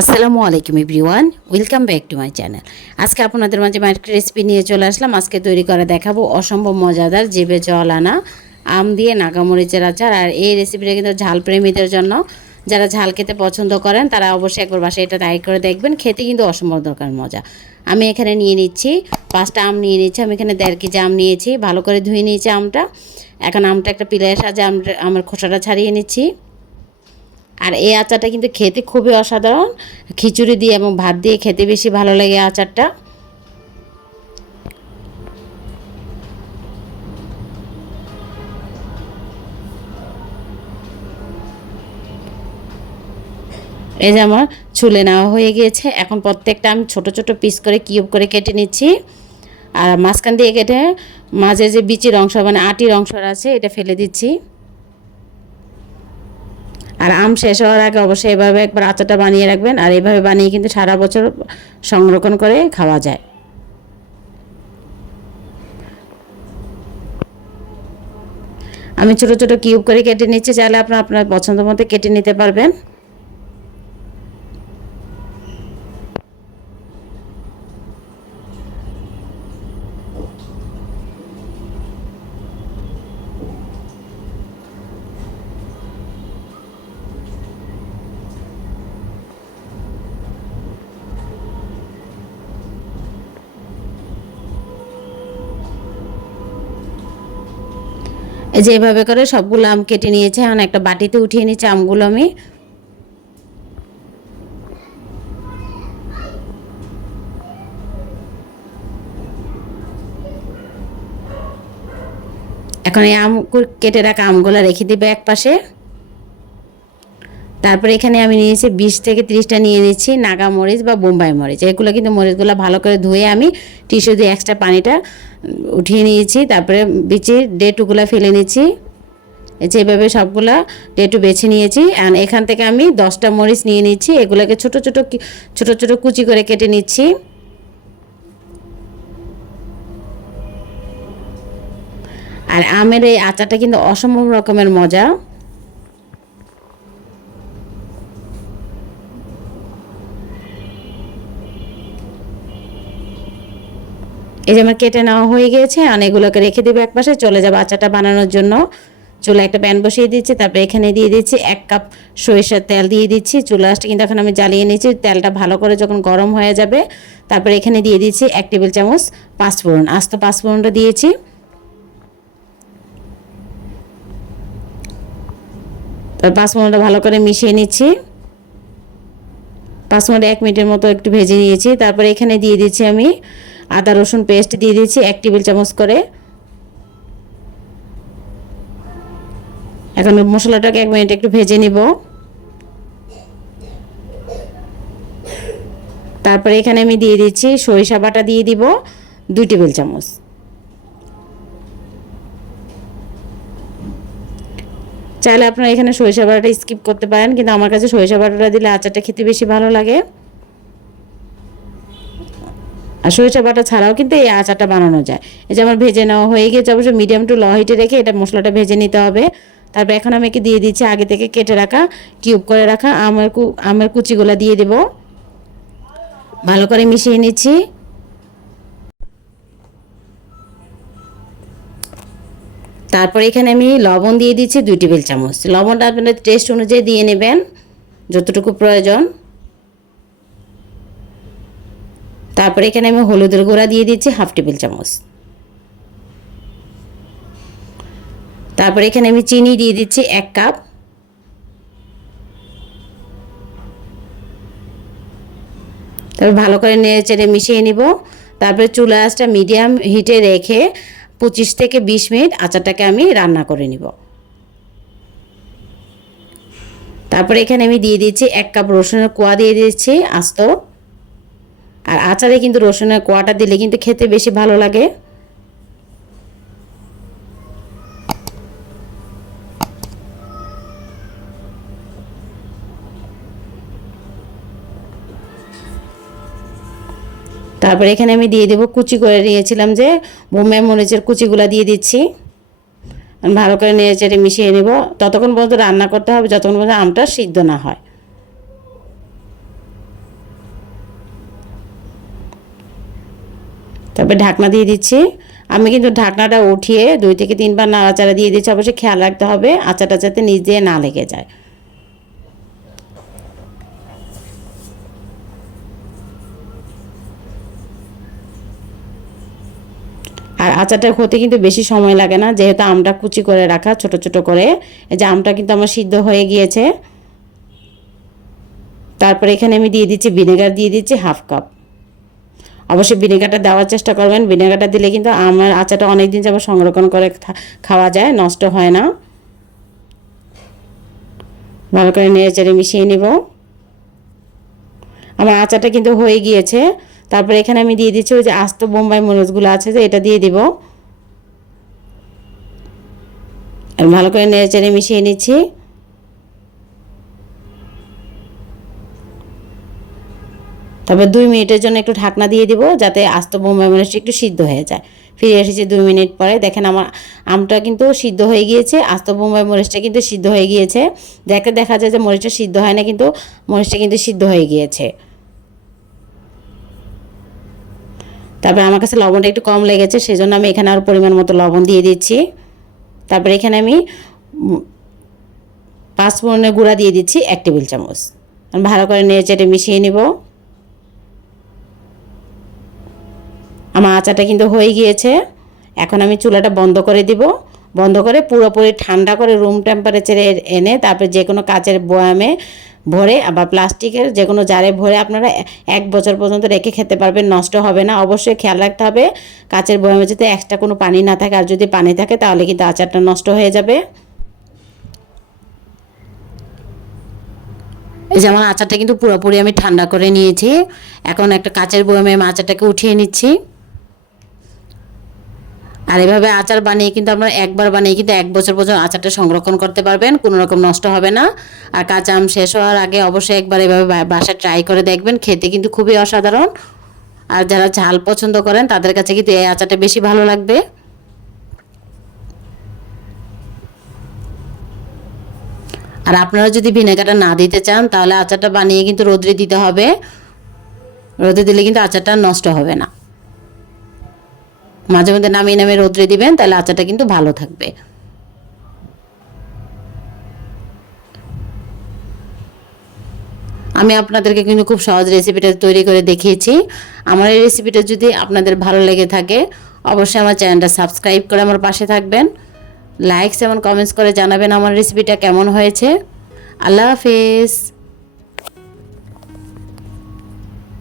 আসসালামু আলাইকুম everyone, welcome back to my channel. আজকে আপনাদের মাঝে একটা রেসিপি নিয়ে চলে আসলাম। আজকে তৈরি করে দেখাবো অসম্ভব মজাদার, জিভে জল আনা আম দিয়ে নাগামরিচের আচার। আর এই রেসিপিটা কিন্তু ঝাল প্রেমীদের জন্য, যারা ঝাল খেতে পছন্দ করেন তারা অবশ্যই একবার বাসায় এটা ট্রাই করে দেখবেন। খেতে কিন্তু অসম্ভব দরকার মজা। আমি এখানে নিয়ে নিচ্ছি 5টা আম নিয়ে নিচ্ছি। আমি এখানে 1.5 কেজি আম নিয়েছি, ভালো করে ধুয়ে নিয়েছি আমটা। এখন আমটা একটা পিলারের সাহায্যে আমার খোসাটা ছাড়িয়ে নিচ্ছি। আর এই আচারটা কিন্তু খেতে খুবই অসাধারণ, খিচুড়ি দিয়ে এবং ভাত দিয়ে খেতে বেশি ভালো লাগে আচারটা। এই যে আমার ছুলে নেওয়া হয়ে গিয়েছে। এখন প্রত্যেকটা আমি ছোট ছোট পিস করে কিউব করে কেটে নিচ্ছি। আর মাঝখান দিয়ে কেটে মাঝে যে বিচির অংশ মানে আটির অংশ আছে এটা ফেলে দিচ্ছি। আর আম শেষ হওয়ার আগে অবশ্যই এভাবে একবার আচারটা বানিয়ে রাখবেন। আর এভাবে বানিয়ে কিন্তু সারা বছর সংরক্ষণ করে খাওয়া যায়। আমি ছোট ছোট কিউব করে কেটে নিচ্ছি, চাইলে আপনার আপনার পছন্দ মতো কেটে নিতে পারবেন। এই যে এভাবে করে সবগুলো আম কেটে নিয়েছে। এখন একটা বাটিতে উঠিয়ে নিচ্ছে আমগুলো আমি। এখন এই আম কেটে রাখা আমগুলো রেখে দিবে এক পাশে। তারপরে এখানে আমি নিয়েছি 20 থেকে 30টা নিয়ে নিচ্ছি নাগা মরিচ বা বোম্বাই মরিচ। এগুলো কিন্তু মরিচগুলো ভালো করে ধুয়ে আমি টিস্যু দিয়ে এক্সট্রা পানিটা উঠিয়ে নিয়েছি। তারপরে বিচির ডেটুগুলো ফেলে নিচ্ছি। যেভাবে সবগুলা ডেটু বেছে নিয়েছি। আর এখান থেকে আমি 10টা মরিচ নিয়ে নিচ্ছি। এগুলোকে ছোট ছোট ছোট ছোট কুচি করে কেটে নিচ্ছি। আর আমের এই আচারটা কিন্তু অসম্ভব রকমের মজা। এই যে আমার কেটে নেওয়া হয়ে গিয়েছে। আর এগুলোকে রেখে দেবো একপাশে, চলে যাবো আচারটা বানানোর জন্য। চুলা একটা প্যান বসিয়ে দিচ্ছি। তারপরে এখানে দিয়ে দিচ্ছি 1 কাপ সরিষার তেল দিয়ে দিচ্ছি। চুলাটা কিন্তু এখন আমি জ্বালিয়ে নিচ্ছি। তেলটা ভালো করে যখন গরম হয়ে যাবে, তারপরে এখানে দিয়ে দিচ্ছি 1 টেবিল চামচ পাঁচফোড়ন। আস্ত পাঁচফোড়নটা দিয়েছি। তারপর পাঁচফোড়নটা ভালো করে মিশিয়ে নিচ্ছি। পাঁচফোড়নটা 1 মিনিটের মতো একটু ভেজে নিয়েছি। তারপরে এখানে দিয়ে দিচ্ছি আমি আদা রসুন পেস্ট দিয়ে দিচ্ছি 1 টেবিল চামচ করে। এখন মশলাটাকে 1 মিনিট একটু ভেজে নিব। তারপরে এখানে আমি দিয়ে দিচ্ছি সরিষা বাটা দিয়ে দিব 2 টেবিল চামচ। চাইলে আপনারা এখানে সরিষা বাটাটা স্কিপ করতে পারেন, কিন্তু আমার কাছে সরিষা বাটাটা দিলে আচারটা খেতে বেশি ভালো লাগে। আর সরিষা বাটা ছাড়াও কিন্তু এই আচারটা বানানো যায়। এই যে আমার ভেজে নেওয়া হয়ে গেছে। অবশ্যই মিডিয়াম টু লো হিটে রেখে এটা মশলাটা ভেজে নিতে হবে। তারপর এখন আমি দিয়ে দিচ্ছি আগে থেকে কেটে রাখা কিউব করে রাখা আমের কুচিগুলো দিয়ে দেব। ভালো করে মিশিয়ে নিচ্ছি। তারপর এখানে আমি লবণ দিয়ে দিচ্ছি 2 টেবিল চামচ। লবণটা আপনাদের টেস্ট অনুযায়ী দিয়ে নেবেন, যতটুকু প্রয়োজন। তারপরে এখানে আমি হলুদের গুঁড়া দিয়ে দিচ্ছি 1/2 টেবিল চামচ। তারপরে এখানে আমি চিনি দিয়ে দিচ্ছি 1 কাপ। তারপর ভালো করে নেড়ে চেড়ে মিশিয়ে নিব। তারপরে চুলা আঁচটা মিডিয়াম হিটে রেখে 25 থেকে 20 মিনিট আচারটাকে আমি রান্না করে নিব। তারপরে এখানে আমি দিয়ে দিচ্ছি 1 কাপ রসুনের কোয়া দিয়ে দিচ্ছি আস্ত। আর আচারে কিন্তু রসুনের কোয়াটা দিলে কিন্তু খেতে বেশি ভালো লাগে। তারপরে এখানে আমি দিয়ে দেবো কুচি করে নিয়েছিলাম যে বোম্বাই মরিচের কুচিগুলো দিয়ে দিচ্ছি। ভালো করে নেড়ে চেড়ে মিশিয়ে নেব। ততক্ষণ পর্যন্ত রান্না করতে হবে যতক্ষণ পর্যন্ত আমটা সিদ্ধ না হয়। তারপরে ঢাকনা দিয়ে দিচ্ছি। আমি কিন্তু ঢাকনাটা উঠিয়ে 2 থেকে 3 বার নাড়াচাড়া দিয়ে দিচ্ছি। অবশ্যই খেয়াল রাখতে হবে আচারটা যাতে নিচ দিয়ে না লেগে যায়। আর আচারটা হতে কিন্তু বেশি সময় লাগে না, যেহেতু আমটা কুচি করে রাখা ছোট ছোট করে। এই যে আমটা কিন্তু আমার সিদ্ধ হয়ে গিয়েছে। তারপরে এখানে আমি দিয়ে দিচ্ছি ভিনেগার, দিয়ে দিচ্ছি 1/2 কাপ। অবশ্যই ভিনেগারটা দেওয়ার চেষ্টা করবেন, ভিনেগারটা দিলে কিন্তু আমার আচারটা অনেক দিন যাবত সংরক্ষণ করে খাওয়া যায়, নষ্ট হয় না। ভালো করে নেড়েচেড়ে মিশিয়ে নিব। আমার আচারটা কিন্তু হয়ে গিয়েছে। তারপরে এখানে আমি দিয়ে দিচ্ছি ওই যে আস্ত বোম্বাই মরিচগুলো আছে, যে এটা দিয়ে দিব। আর ভালো করে নেড়েচেড়ে মিশিয়ে নিচ্ছি। তারপর 2 মিনিটের জন্য একটু ঢাকনা দিয়ে দিব, যাতে আস্ত বোম্বাই মরিচটা একটু সিদ্ধ হয়ে যায়। ফিরে এসেছি 2 মিনিট পরে। দেখেন আমার আমটা কিন্তু সিদ্ধ হয়ে গিয়েছে, আস্ত বোম্বাই মরিচটা কিন্তু সিদ্ধ হয়ে গিয়েছে। দেখা যায় যে মরিচটা সিদ্ধ হয় না, কিন্তু মরিচটা কিন্তু সিদ্ধ হয়ে গিয়েছে। তারপরে আমার কাছে লবণটা একটু কম লেগেছে, সেজন্য আমি এখানে আরও পরিমাণ মতো লবণ দিয়ে দিচ্ছি। তারপরে এখানে আমি 5 ফোড়নের গুঁড়া দিয়ে দিচ্ছি 1 টেবিল চামচ। ভালো করে নেড়েচেড়ে মিশিয়ে নিব। আমার আচারটা কিন্তু হয়ে গিয়েছে। এখন আমি চুলাটা বন্ধ করে দিব। বন্ধ করে পুরোপুরি ঠান্ডা করে রুম টেম্পারেচারে এনে তারপরে যে কোনো কাচের বয়ামে ভরে বা প্লাস্টিকের যে কোনো জারে ভরে আপনারা 1 বছর পর্যন্ত রেখে খেতে পারবেন, নষ্ট হবে না। অবশ্যই খেয়াল রাখতে হবে কাচের বয়ামে যাতে এক্সট্রা কোনো পানি না থাকে, আর যদি পানি থাকে তাহলে কিন্তু আচারটা নষ্ট হয়ে যাবে। এই যে আমার আচারটা কিন্তু পুরোপুরি আমি ঠান্ডা করে নিয়েছি। এখন একটা কাচের বয়ামে আমি আচারটাকে উঠিয়ে নিচ্ছি। আর এভাবে আচার বানিয়ে কিন্তু আপনারা একবার বানিয়ে কিন্তু 1 বছর পর্যন্ত আচারটা সংরক্ষণ করতে পারবেন, কোনো রকম নষ্ট হবে না। আর কাঁচা আম শেষ হওয়ার আগে অবশ্যই একবার এভাবে বাসায় ট্রাই করে দেখবেন, খেতে কিন্তু খুবই অসাধারণ। আর যারা ঝাল পছন্দ করেন তাদের কাছে কিন্তু এই আচারটা বেশি ভালো লাগবে। আর আপনারা যদি ভিনেগারটা না দিতে চান তাহলে আচারটা বানিয়ে কিন্তু রোদ্রে দিতে হবে। রোদে দিলে কিন্তু আচারটা নষ্ট হবে না। মাঝে মধ্যে নামিয়ে রোদ্রে দিবেন, তাহলে আচারটা কিন্তু ভালো থাকবে। আমি আপনাদেরকে কিন্তু খুব সহজ রেসিপিটা তৈরি করে দেখিয়েছি। আমার এই রেসিপিটা যদি আপনাদের ভালো লেগে থাকে অবশ্যই আমার চ্যানেলটা সাবস্ক্রাইব করে আমার পাশে থাকবেন। লাইকস এবং কমেন্টস করে জানাবেন আমার রেসিপিটা কেমন হয়েছে। আল্লাহ হাফেজ।